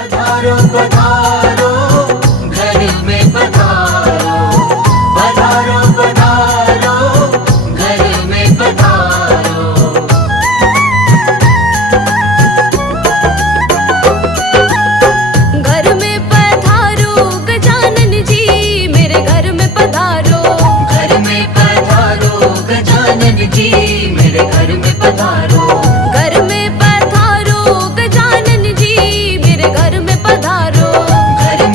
पधारो पधारो घर में पधारो, पधारो पधारो घर में पधारो। घर में पधारो गजानन जी, मेरे घर में पधारो। घर में पधारो गजानन जी, मेरे घर में पधारो। घर में पधारो गजानन जी, मेरे घर में पधारो। घर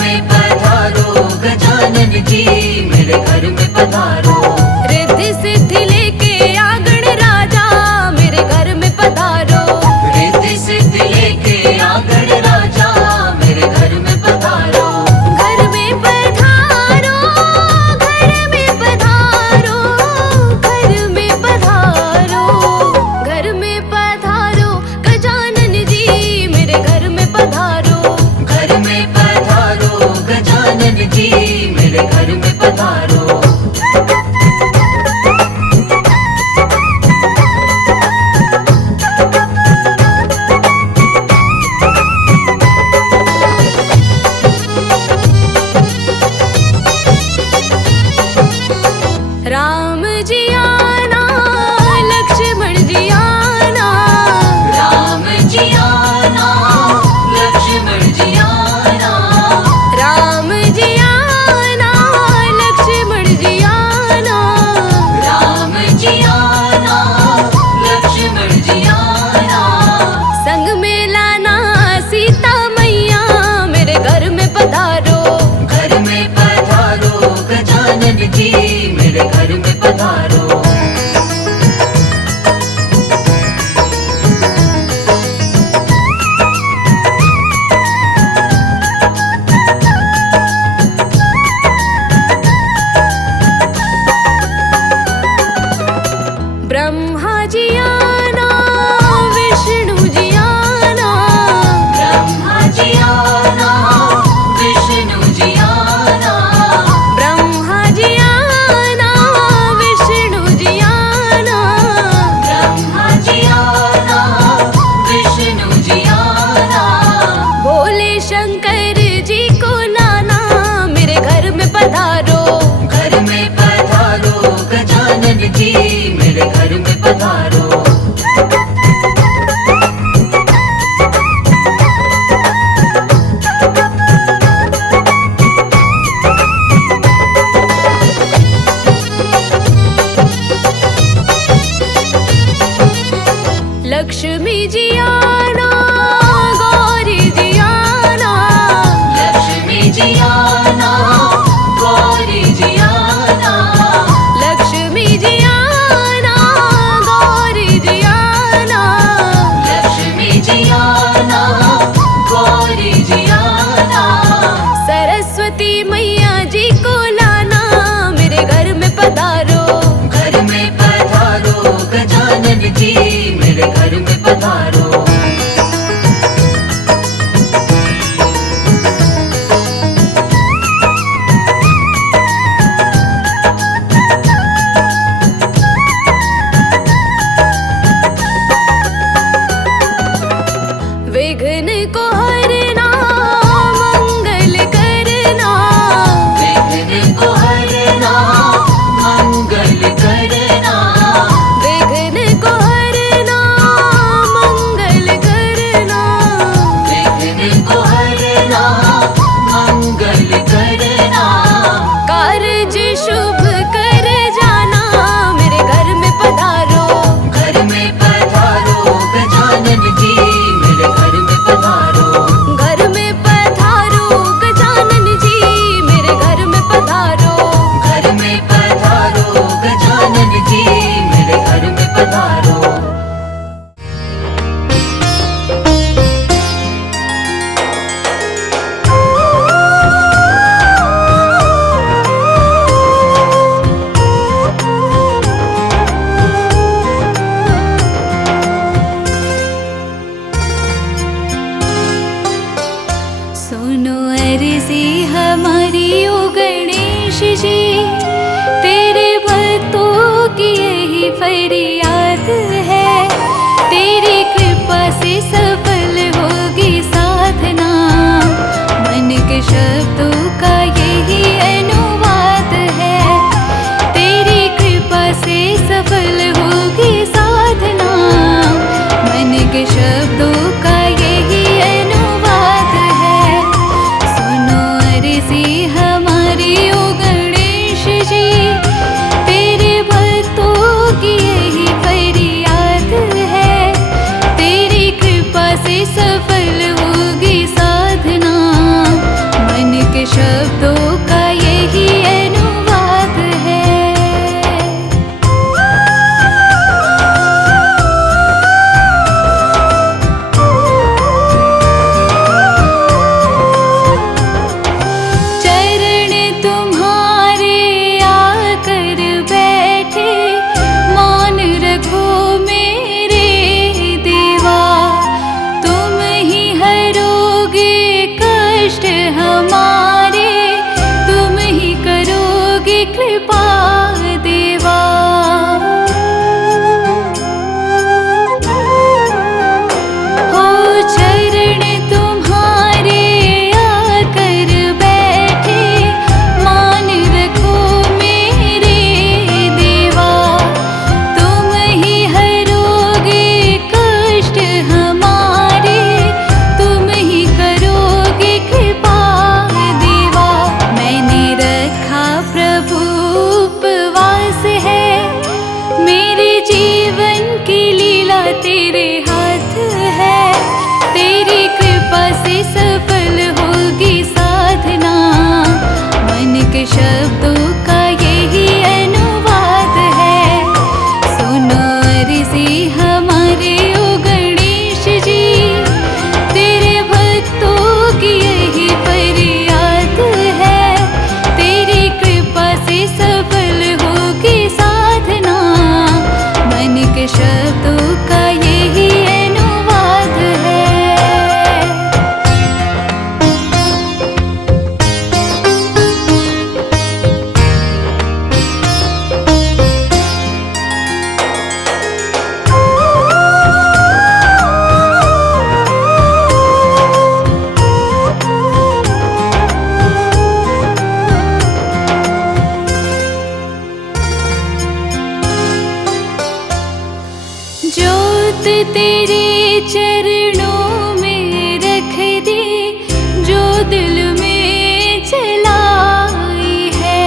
दिल में जलाई है,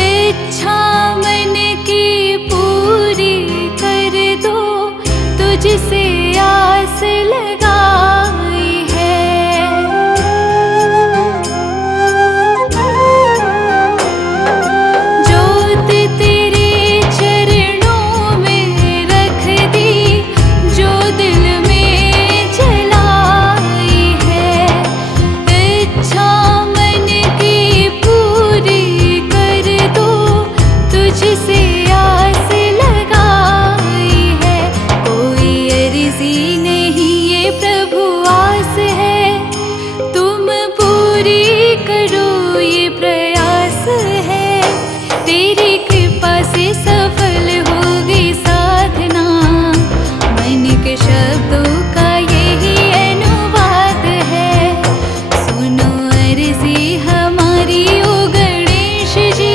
इच्छा मन की पूरी कर दो, तुझसे आस लगाई है। जोत तेरे चरणों में रख दी, जो दिल में जलाई है, इच्छा मन की पूरी कर दो, तुझसे आस लगाई है। कोई अर्जी नहीं ये प्रभु आस है, तुम पूरी करो ये प्रयास है। तेरी कृपा से सफल होगी साधना, मन के शब्दों का यही अनुवाद है। सुनो अर्जी हमारी ओ गणेश जी।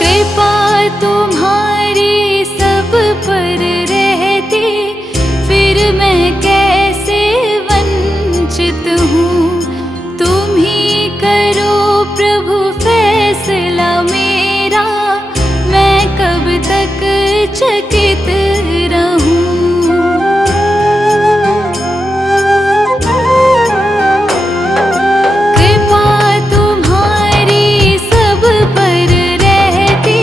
कृपा तुम्हारी सब पर रहती, फिर मैं कैसे वंचित हूँ। तुम ही करो प्रभु फैसला मेरा, मैं कब तक चकित रहूँ। कृपा तुम्हारी सब पर रहती,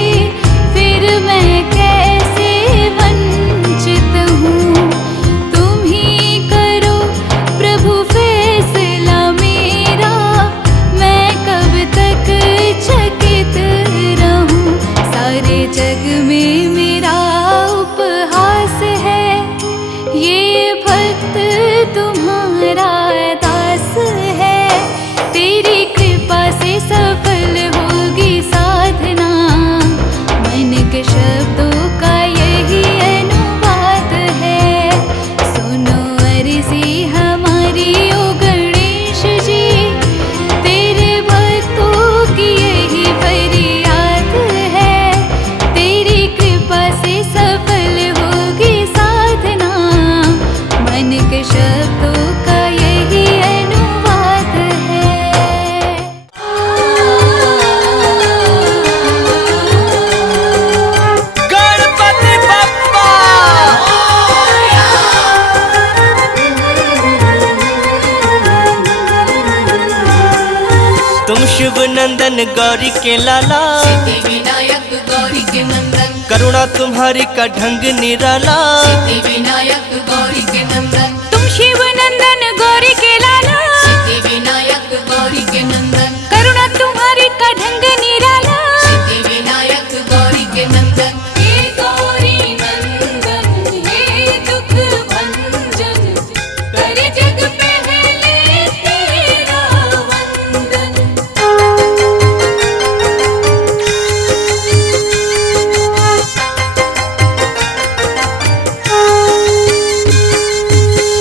फिर मैं कैसे वंचित हूँ। तुम ही करो प्रभु फैसला मेरा, मैं कब तक चकित रहूँ। सारे जग में मेरा उपहास है, ये भक्त तुम्हारा दास है। तेरी कृपा से सफल होगी साधना, मन के शब्दों का यही अनुवाद है। सुनो अर्जी हमारी ओ गणेश जी, तेरे भक्तों की यही फरियाद है। तेरी कृपा से सफल होगी साधना, मन के शब्दों का यही अनुवाद है। गणपति बप्पा तुम शिव नंदन गौरी के लाला, विनायक गौरी के नंदन, करुणा तुम्हारी का ढंग निराला। विनायक गौरी के नंदन, तुम शिव नंदन गौरी के लाला, विनायक गौरी के नंदन, करुणा तुम्हारी का ढंग निराला। विनायक गौरी के नंदन, हे गौरी नंदन हे दुख भंजन, करे जग पहले तेरा वंदन।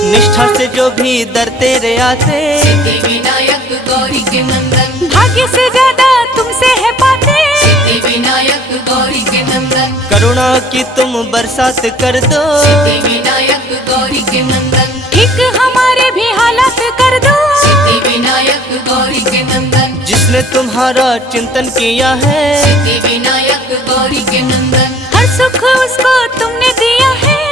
निष्ठा से जो भी दर तेरे आते, विनायक गौरी के नंदन, भाग्य से ज्यादा तुमसे है पाते, विनायक गौरी के नंदन, करुणा की तुम बरसात कर दो। विनायक गौरी के नंदन, ठीक हमारे भी हालात कर दो। विनायक गौरी के नंदन, जिसने तुम्हारा चिंतन किया है, विनायक गौरी के नंदन, हर सुख उसको तुमने दिया है।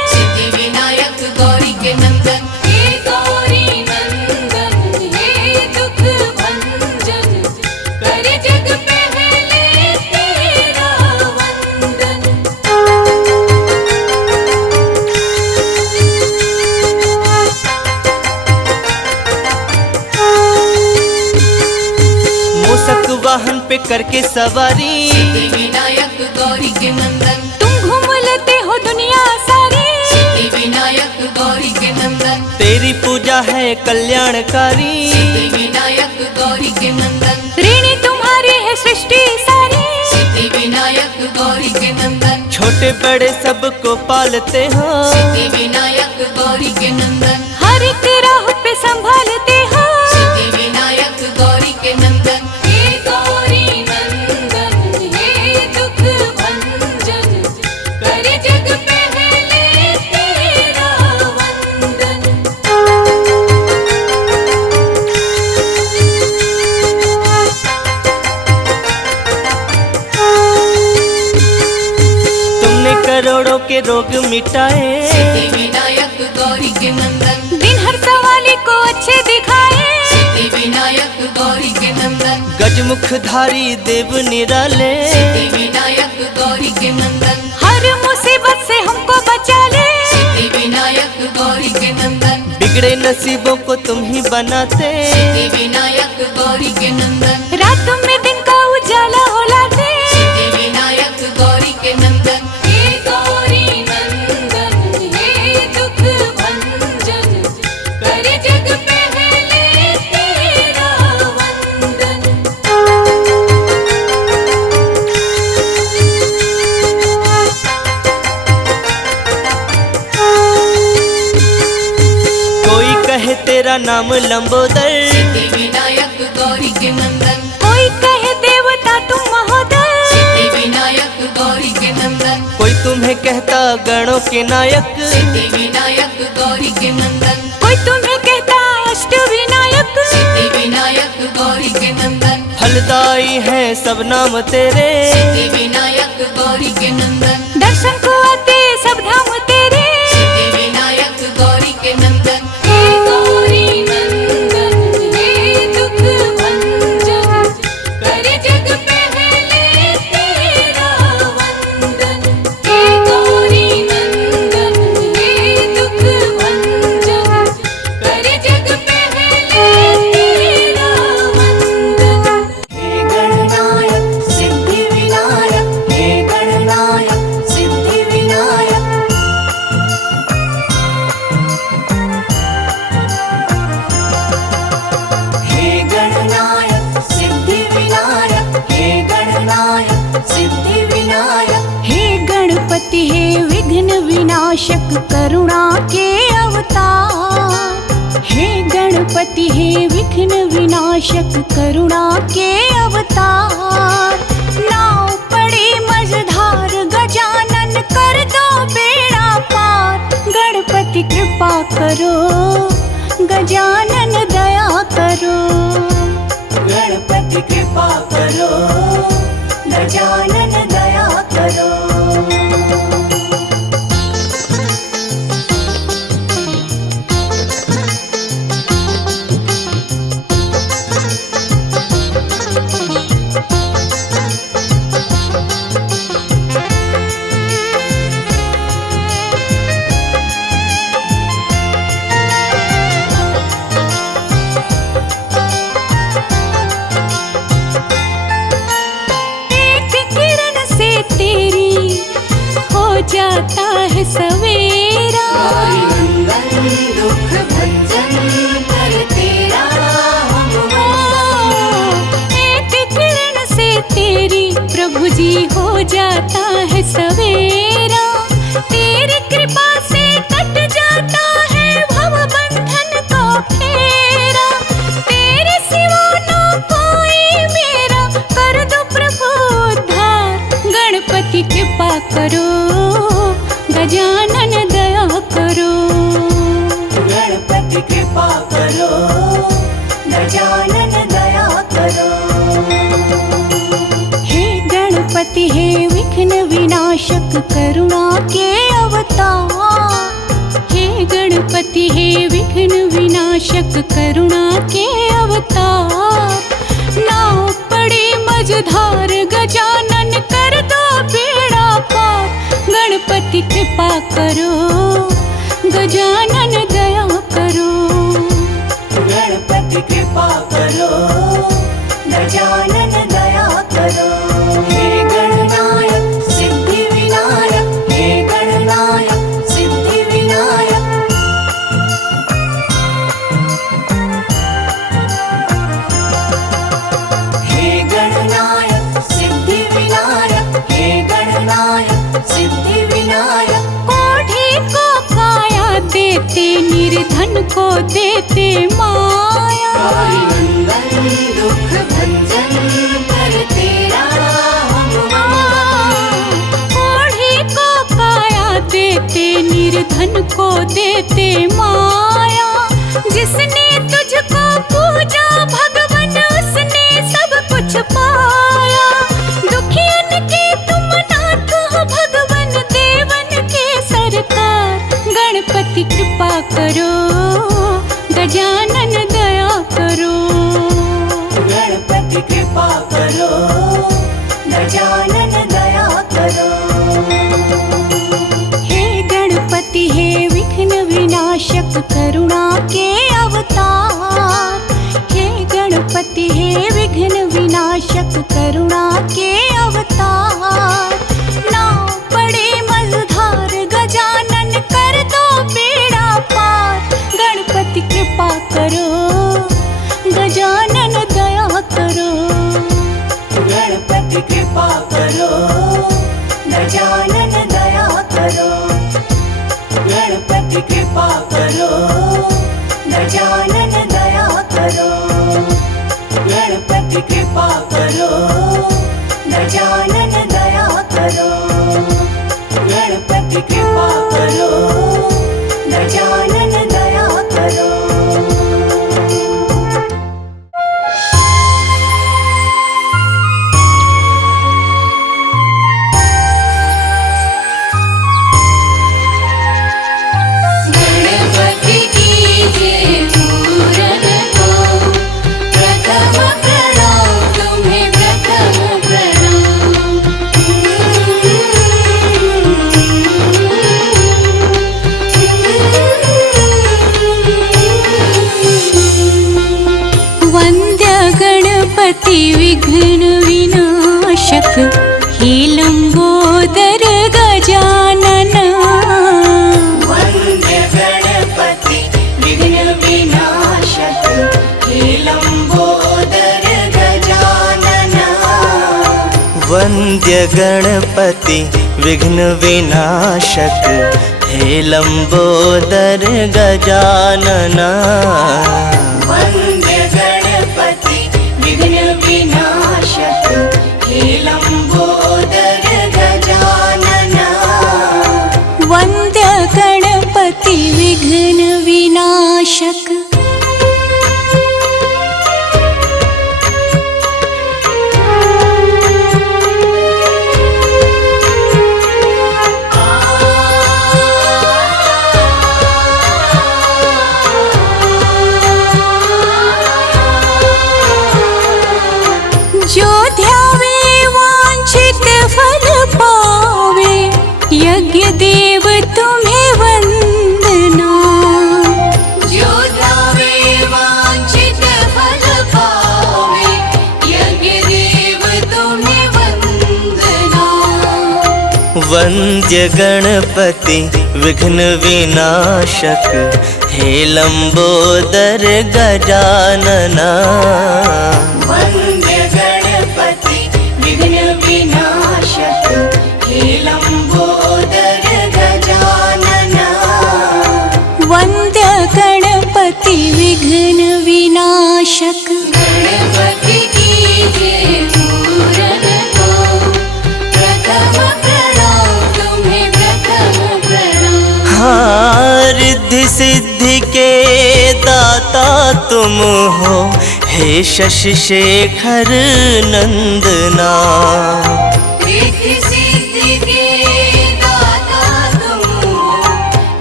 विनायक गौरी के नंदन, हे गौरी नंदन हे दुख भंजन, करे जग पहले तेरा वंदन। मूसक वाहन पे करके सवारी, विनायक गौरी के नंदन, तुम घूम लेते हो दुनिया सारी। विनायक गौरी के नंदन, तेरी पूजा है कल्याणकारी। विनायक गौरी के नंदन, ऋणी तुम्हारी है सृष्टि सारी। गौरी के नंदन, छोटे बड़े सबको पालते हो। सिद्धि विनायक गौरी के नंदन, हर एक राह पे संभालते हो। सिद्धि विनायक गौरी के नंदन, हे गौरी नंदन, हे दुख भंजन, करे जग पहले तेरा वंदन। तुमने करोड़ों के रोग मिटाए। सिद्धि विनायक गौरी के नंदन, दिन हर सवाली को अच्छे दिखाए। सिद्धि विनायक गौरी के नंदन, गजमुखधारी देव निराले। सिद्धि विनायक गौरी के नंदन, हर मुसीबत से हमको बचा ले। सिद्धि विनायक गौरी के नंदन, बिगड़े नसीबों को तुम ही बनाते। सिद्धि विनायक गौरी के नंदन, रात में दिन का उजाला हो लाते। सिद्धि विनायक गौरी के नंदन, हे गौरी नंदन, हे दुख भंजन, करे जग पहले तेरा वंदन। कोई कहे तेरा नाम लंबोदर। सिद्धि विनायक गौरी के नंदन, कोई कहे देवता तुम महोदय। सिद्धि विनायक गौरी के नंदन, कोई तुम्हें कहता गणों के नायक। सिद्धि विनायक गौरी के नंदन, कोई तुम्हें कहता अष्ट विनायक। सिद्धि विनायक गौरी के नंदन, फलदाई है सब नाम तेरे। सिद्धि विनायक गौरी के नंदन, दर्शन को आते सब धाम तेरे। सिद्धि विनायक गौरी के नंदन, हे गौरी नंदन, हे दुख भंजन, करे जग पहले तेरा वंदन। हे गौरी नंदन, हे दुख भंजन, करे जग पहले तेरा वंदन। हे गणनायक सिद्धि विनायक, हे गणनायक सिद्धि विनायक, हे गणनायक सिद्धि विनायक, हे गणनायक सिद्धि विनायक, हे गणपति हे विघ्न विनाशक करुणा के अवतार। हे गणपति हे विघ्न विनाशक करुणा के अवतार। नाव पड़ी मझधार गजानन कर दो बेड़ा पार। गणपति कृपा करो, गजानन दया करो। गणपति कृपा करो, गजानन दया करो। एक किरण से तेरी हो जाता है सवेरा। नंदन दुख भंजन कर तेरा हम वंदन। एक किरण से तेरी प्रभु जी हो जाता है सवेरा। तेरी कृपा से कट जाता है भव बंधन का फेरा। तेरे सिवा ना कोई मेरा, कर दो प्रभु उद्धार। गणपति कृपा करो, गजानन दया करो। गणपति कृपा करो, गजानन दया करो। हे गणपति हे विघ्न विनाशक करुणा के अवतार। हे गणपति हे विघ्न विनाशक करुणा के अवतार। नाव पड़ी मझधार गजानन कर दो बेड़ा पार। गणपति कृपा करो, गजानन दया करो। गणपति कृपा करो, गजानन दया करो। हे गणनायक सिद्धि विनायक, हे गणनायक सिद्धि विनायक, हे गणनायक देते निर्धन को देते माया। गौरी नंदन दुख भंजन कर तेरा हम वंदन। ओढ़ी को काया देते निर्धन को देते माया। जिसने तुझको पूजा भगवन उसने सब कुछ पाया। दुखियन के तुम नाथ हो भगवन देवन के सरकार। गणपति कृपा करो गजानन दया करो। गणपति कृपा करो गजानन दया करो। हे गणपति हे विघ्न विनाशक करुणा के अवतार। हे गणपति हे विघ्न विनाशक करुणा के अवतार। नाव पड़े मझधार गजानन कर दो बेड़ा पार। गणपति कृपा करो गजानन दया करो। गणपति कृपा करो गजानन दया करो। गणपति कृपा करो गजानन दया करो। गणपति कृपा करो गजानन दया करो। गणपति कृपा करो गजानन दया करो। गणपति कीजिए पूरन को प्रथम प्रणाम तुम्हें प्रथम प्रणाम। वन्द्य गणपति विघ्न विनाशक हे लंबोदर गजानन। वन्द्य गणपति विघ्न विनाशक हे लंबोदर गजानन। वन्द्य गणपति विघ्न विनाशक हे लंबोदर गजानन। वन्द्य गणपति विघ्न विनाशक हे लंबोदर गजानन। वन्द्य गणपति विघ्न विनाशक। जो ध्यावे वांछित फल पावे यज्ञ देव तुम्हें वंदना। जो ध्यावे वांछित फल पावे यज्ञ देव तुम्हें वंदना। वन्द्य गणपति विघ्न विनाशक हे लंबोदर गजानन। वन्द्य गणपति विघ्न विनाशक हे लंबोदर गजानन। वन्द्य गणपति विघ्न विनाशक। गणपति कीजिए पूरन को प्रथम प्रणाम तुम्हें प्रथम प्रणाम। रिद्धि सिद्धि के दाता तुम हो हे शशि शेखर नंदना। रिद्धि सिद्धि के दाता तुम हो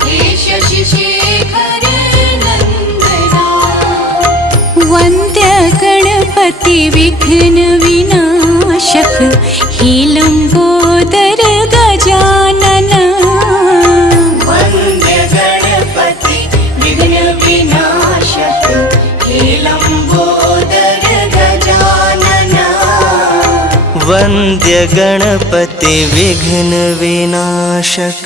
हे शशि शेखर नंदना। वन्द्य गणपति विघ्न विनाशक हे लंबोदर गजानन। वन्द्य गणपति विघ्न विनाशक हे लंबोदर गजानन। वन्द्य गणपति विघ्न विनाशक।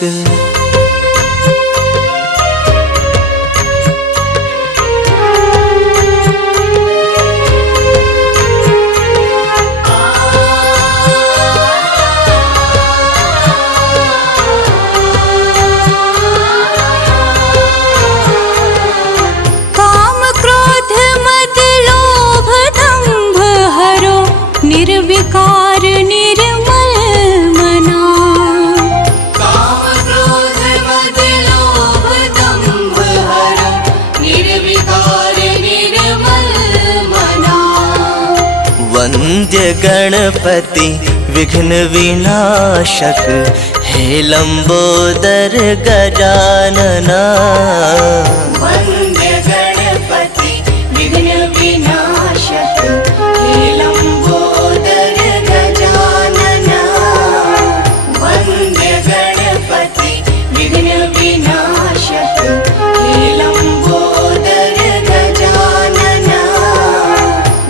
वंद्य गणपति विघ्न विनाशक, हे लंबोदर गजानना। वंद्य गणपति विघ्न विनाशक, हे लंबोदर गजानना। वंद्य गणपति विघ्न विनाशक, हे लंबोदर गजानना।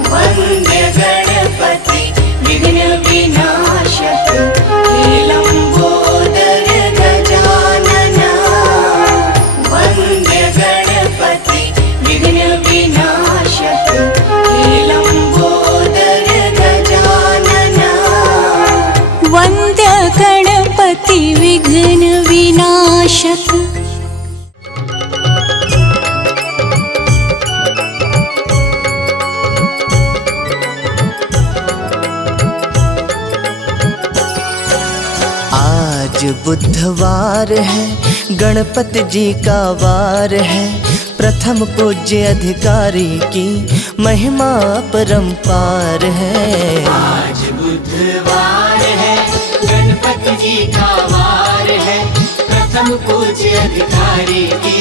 वंद्य गणपति विघ्न विनाशक, हे लंबोदर गजानना। वंद्य गणपति विघ्न विनाशक, हे लंबोदर गजानना। वंद्य गणपति विघ्न विनाशक। आज बुधवार है, गणपति जी का वार है। प्रथम पूज्य अधिकारी की महिमा परंपार है। आज बुधवार है, गणपति जी का वार है। प्रथम पूज्य अधिकारी की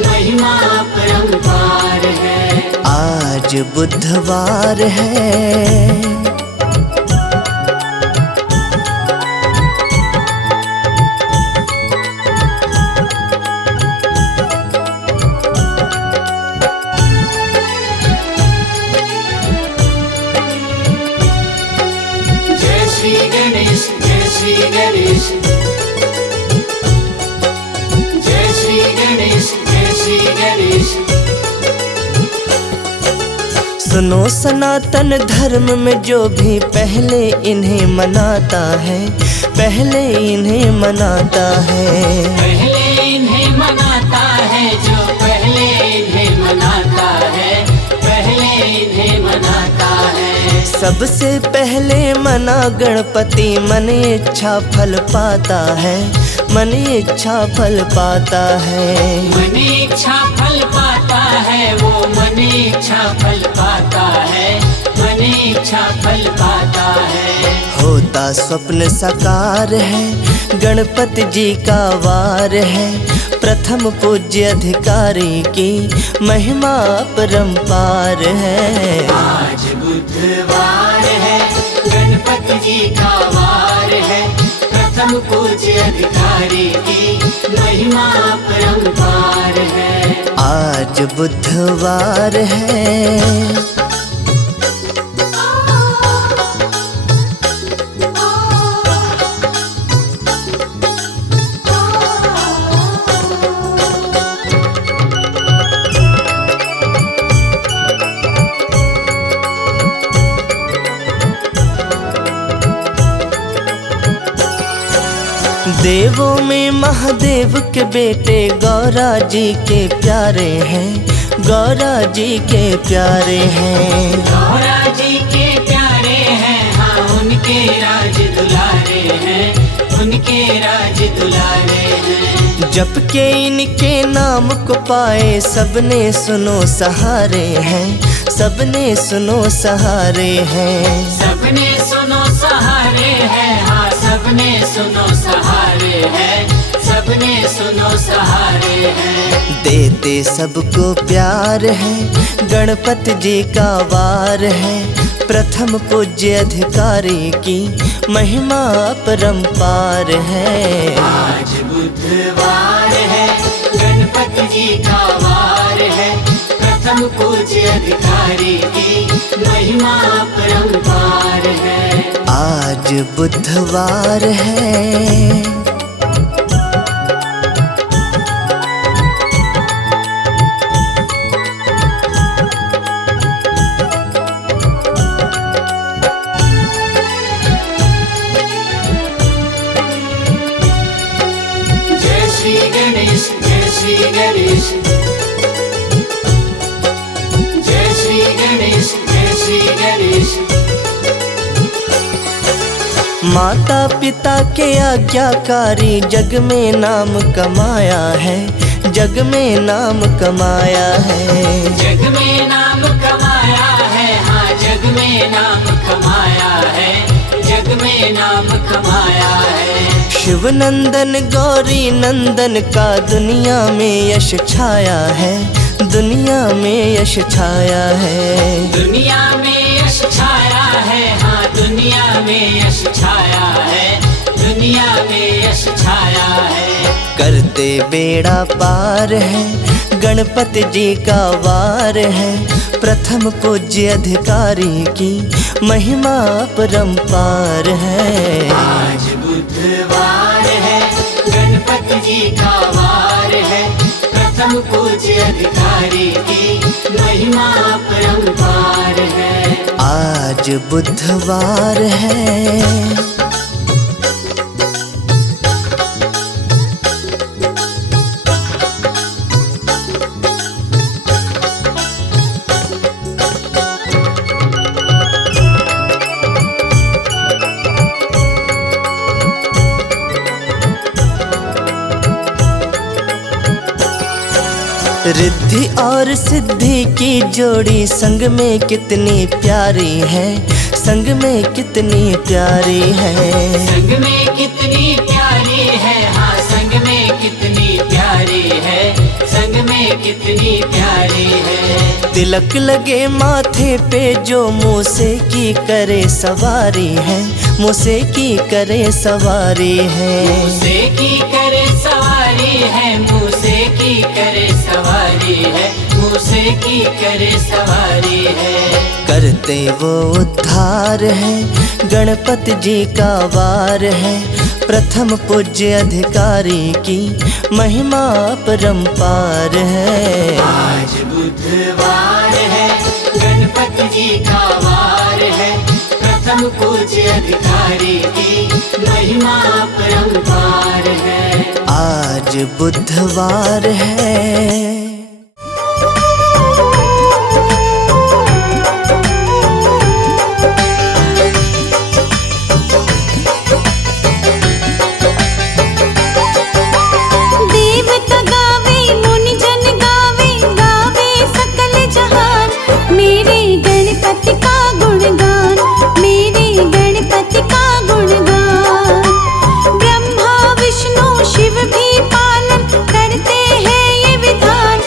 महिमा परंपार है। आज बुधवार है। जय श्री गणेश, जय श्री गणेश। जय श्री गणेश, जय श्री गणेश। सुनो सनातन धर्म में जो भी पहले इन्हें मनाता है, पहले इन्हें मनाता है। पहले इन्हें मनाता है, जो पहले इन्हें मनाता है, पहले इन्हें मनाता है। सबसे पहले मना गणपति, मन इच्छा फल पाता है, मन इच्छा फल पाता है। मन इच्छा फल पाता है, वो मन इच्छा फल पाता है, मन इच्छा फल पाता है। होता स्वप्न साकार है, गणपति जी का वार है। प्रथम पूज्य अधिकारी की महिमा परंपार है। आज बुधवार है, गणपति जी का वार है। प्रथम पूज्य अधिकारी की महिमा परंपार है। आज बुधवार है। देवों में महादेव के बेटे गौरा जी के प्यारे हैं, गौरा जी के प्यारे हैं। गौरा जी के प्यारे हैं, हाँ उनके राज दुलारे हैं, उनके राज दुलारे हैं। जप के इनके नाम को पाए सबने सुनो सहारे हैं, सबने सुनो सहारे हैं। सबने सुनो सहारे हैं, हाँ सबने सुनो सहारे हैं, सबने सुनो सहारे हैं। देते सबको प्यार है, गणपति जी का वार है। प्रथम पूज्य अधिकारी की महिमा परंपार है। आज बुधवार है, गणपति जी का वार है। प्रथम पूज्य अधिकारी की महिमा परंपार है। आज बुधवार है। जय श्री गणेश, जय श्री गणेश। जय श्री गणेश, जय श्री गणेश। माता पिता के आज्ञाकारी जग में नाम कमाया है, जग में नाम कमाया है। जग में नाम कमाया है, हाँ जग में नाम कमाया है, जग में नाम कमाया है। शिव नंदन गौरी नंदन का दुनिया में यश छाया है, दुनिया में यश छाया है। दुनिया में यश छाया है, हाँ दुनिया में यश छाया है, दुनिया में यश छाया है। करते बेड़ा पार है, गणपति जी का वार है, प्रथम पूज्य अधिकारी की महिमा अपरंपार है। आज बुधवार है, गणपति जी का वार है, प्रथम पूज्य अधिकारी की महिमा अपरंपार है। आज बुधवार है। रिद्धि और सिद्धि की जोड़ी संग में कितनी प्यारी है, संग में कितनी प्यारी है। संग में कितनी प्यारी है, हाँ संग में कितनी प्यारी है, संग में कितनी प्यारी है। तिलक लगे माथे पे जो मूसे की करे सवारी है, मूसे की करे सवारी है। मूसे की करे सवारी है, मूसे की करे सवारी है, मूसे की करे सवारी है। करते वो उद्धार है, गणपति जी का वार है, प्रथम पूज्य अधिकारी की महिमा अपरंपार है। आज बुधवार है, गणपति जी का वार है, प्रथम पूज्य अधिकारी की महिमा अपरंपार है। आज बुधवार है। देवता गावे मुनिजन गावे, गावे सकल जहान, मेरे गणपति का गुणगान, मेरे गणपति का गुणगान। ब्रह्मा विष्णु शिव भी पालन करते हैं ये विधान,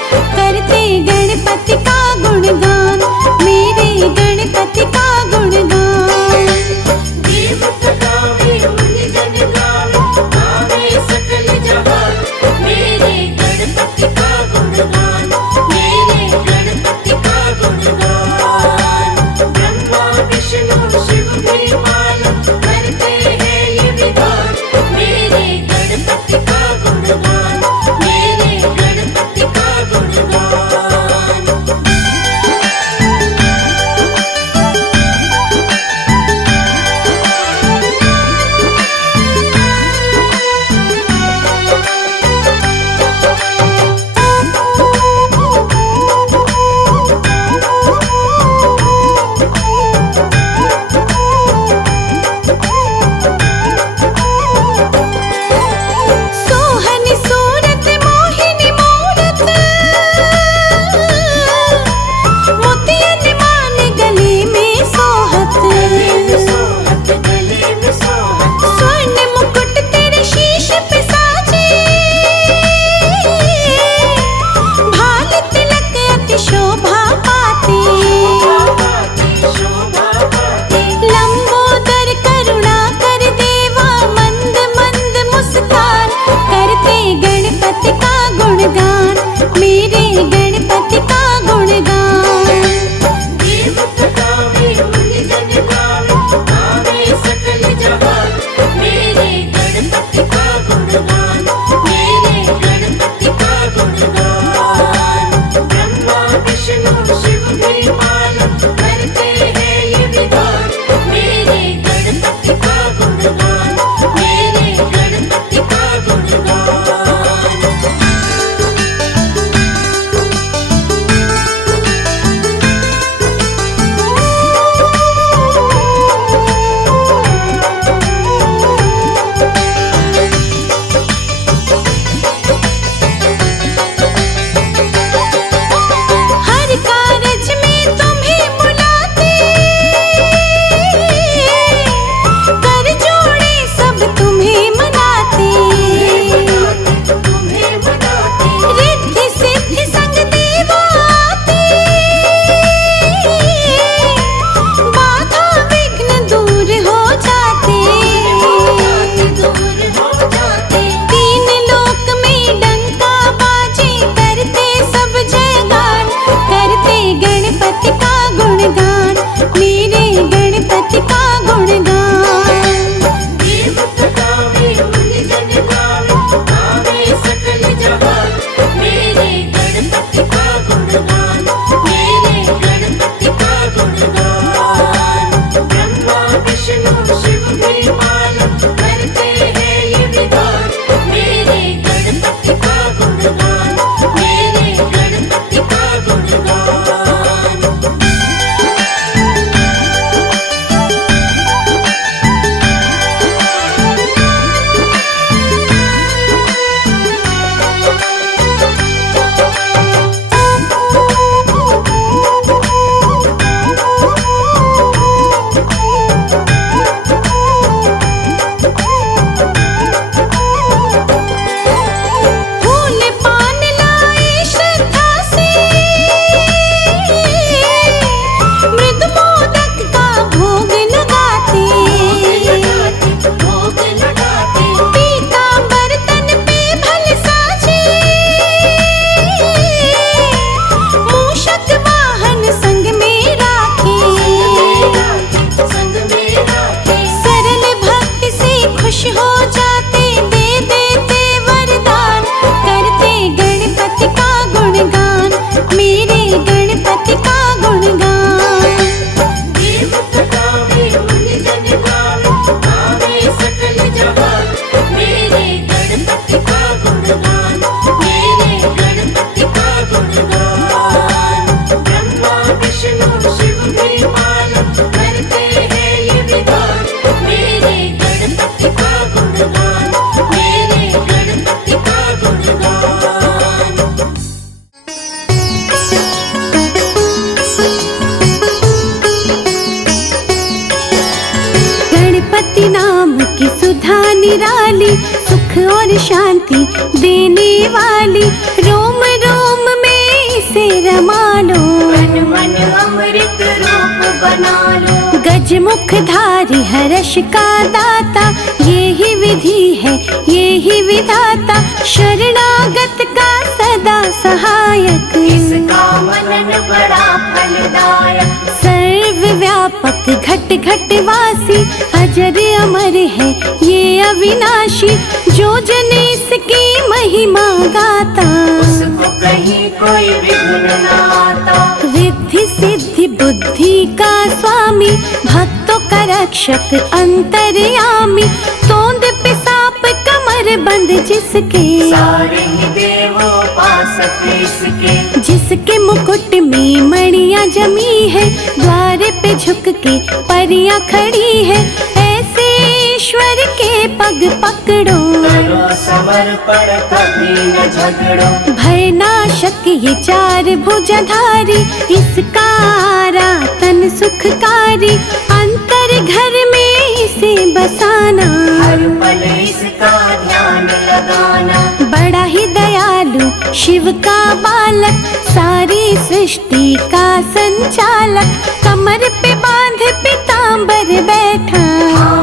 निराली, सुख और शांति देने वाली, रोम रोम में इसे रमा लो, मन मन अमृत रूप बना लो। गजमुखधारी हर्ष का दाता, ये ही विधि है ये ही विधाता, शरणागत का सदा सहायक, इसका मनन बड़ा फलदायक। सर्वव्यापक घट घट वासी, अजर अमर है ये अविनाशी, जो जन इसकी महिमा गाता, उसको कहीं कोई विघ्न न आता। रिद्धि सिद्धि बुद्धि का स्वामी, भक्तों का रक्षक अंतर्यामी, तोंद पिसाप कमर बंद जिसके, सारे ही देवों पास इसके। जिसके मुकुट में मणियां जमी है, द्वार पे झुक के परियां खड़ी है, ऐसे ईश्वर के पग पकड़ो, करो समर्पण कभी न झगड़ो। भय नाशक ये चार भुजधारी, इसका आराधन सुखकारी, अंतर घर में इसे बसाना, हर पल इसका ध्यान लगाना। बड़ा ही दयालु शिव का बालक, सारी सृष्टि का संचालक, कमर पे बांध पीतांबर बैठा,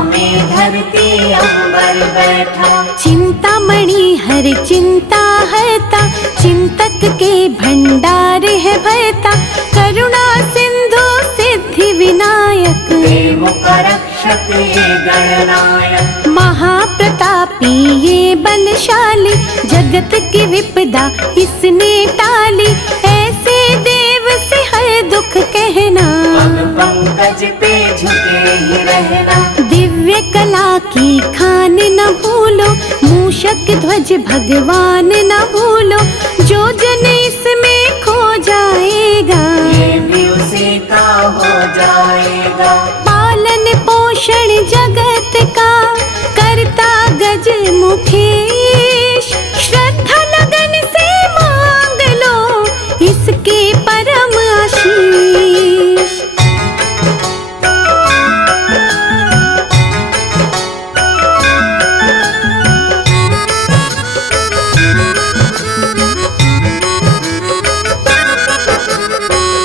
में धरती अंबर बैठा। चिंतामणि हर चिंता हरता, चिंतक के भंडार है भरता, करुणा सिंधु सिद्धि विनायक, देवों का रक्षक ये गणनायक। महाप्रतापी ये बलशाली, जगत की विपदा इसने टाली, ऐसे देव से हर दुख कहना, पग पंकज पे झुके ही रहना। दिव्य कला की खान न भूलो, मूषक ध्वज भगवान न भूलो, जो जन इसमें खो जाएगा, ये भी उसी का हो जाएगा। पालन पोषण जगत का करता गज मुखेश, श्रद्धा लगन से मांग लो इसके परम आशीष।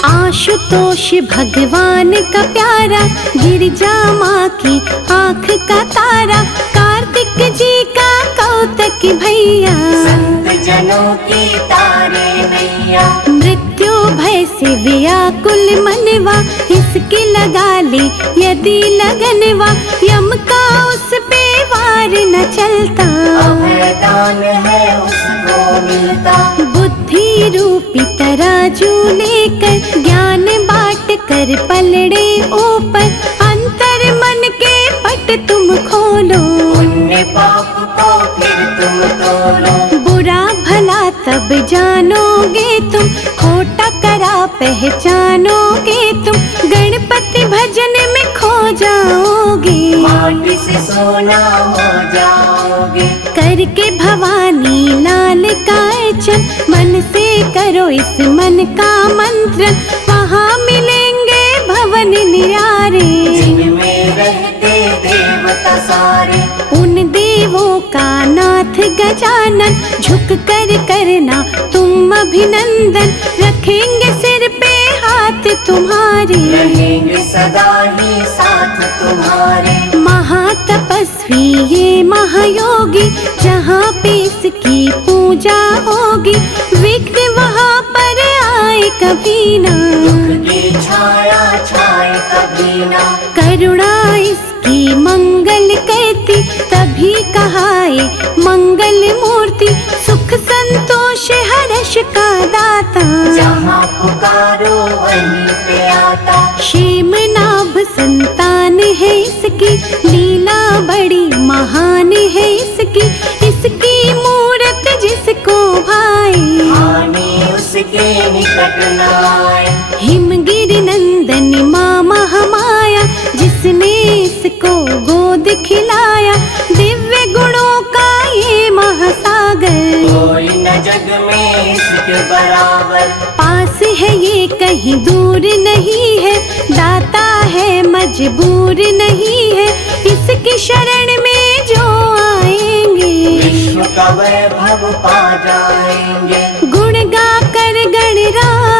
आशुतोष भगवान का प्यारा, गिरिजा माँ की आँख का तारा, कार्तिक जी का कौतक भैया, संत जनों की तारे नैया। मृत्यु भय से व्याकुल मनवा, इसकी लगा ले यदि लगनवा, यम का उस पे वार न चलता, अभयदान है उसको मिलता। बुद्धि रूपी तराजू लेकर, ज्ञान बांट कर पलड़े ऊपर, अंतर मन के पट तुम खोलो, पुण्य पाप को फिर तुम तोलो। बुरा भला तब जानोगे तुम, खोटा करा पहचानोगे तुम, गणपति भजन में खो जाओगे, माटी से सोना हो जाओगे। करके भवानी लाल का अर्चन, मन से करो इस मन का मंत्र, वहाँ मिलेंगे भवन निरारे, जिनमें रहते देवता सारे। उन देवों का नाथ गजानन, झुक कर करना तुम अभिनंदन, रखेंगे सिर पे हाथ तुम्हारे, रहेंगे सदा ही साथ तुम्हारे। महातपस्वी ये महायोगी, जहाँ पे इसकी पूजा होगी, विघ्न वहाँ पर आए कभी ना, दुख की छाया छाए कभी ना। करुणा इसकी मंगल कहती, तभी कहाए मंगल मूर्ति, सुख संतोष हर्ष का दाता, जहाँ पुकारो वहीं पे आता। क्षेम नाभ संतान है इसकी, लीला बड़ी महान है इसकी, इसकी मूरत जिसको भाए, हानि उसके निकट न आए। हिमगिरि नंदन माँ महामाया, जिसने इसको गोद खिलाया, दिव्य गुणों का ये महासागर, कोई न जग में इसके बराबर। पास है ये कहीं दूर नहीं है, दाता है मजबूर नहीं है, इसकी शरण में जो का वैभव पा जाएंगे। गुण गा कर गणराज